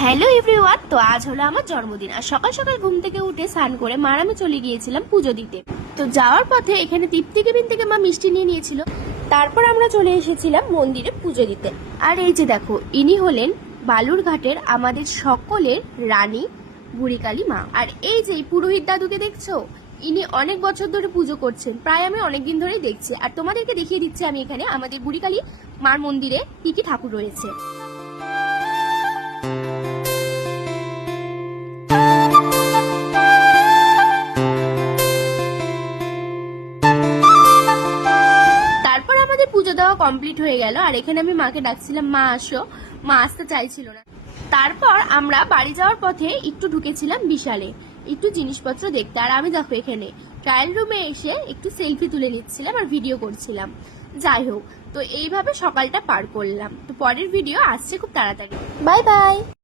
Hello everyone, তো আজ হলো আমার জন্মদিন। আর সকাল সকাল ঘুম থেকে উঠে স্নান করে মার আমি চলে গিয়েছিলাম পুজো দিতে। তো যাওয়ার পথে এখানে দীপ্তি কেবিন থেকে মা মিষ্টি নিয়ে নিয়েছিল। তারপর আমরা চলে এসেছিলাম মন্দিরে পুজো দিতে। আর এই যে দেখো, ইনি হলেন বালুরঘাটের আমাদের সকলের রানী বুড়িকালী মা। আর এই যে পুরোহিত দাদুকে দেখছো, ইনি অনেক বছর ধরে পুজো করছেন, প্রায় আমি অনেকদিন ধরেই দেখছি। আর তোমাদেরকে দেখিয়ে দিচ্ছি আমি এখানে আমাদের বুড়িকালী মার মন্দিরে কি কি ঠাকুর রয়েছে। তারপর আমাদের পুজো দেওয়া কমপ্লিট হয়ে গেল। আর এখানে আমি মাকে ডাকছিলাম, মা আসো। মা আসতে চাইছিল না। তারপর আমরা বাড়ি যাওয়ার পথে একটু ঢুকেছিলাম বিশালে, একটু জিনিসপত্র দেখতে। আর আমি দেখো এখানে ট্রায়াল রুমে এসে একটু সেলফি তুলে নিচ্ছিলাম আর ভিডিও করছিলাম। যাই হোক, তো এইভাবে সকালটা পার করলাম। তো পরের ভিডিও আসছে খুব তাড়াতাড়ি। Bye bye.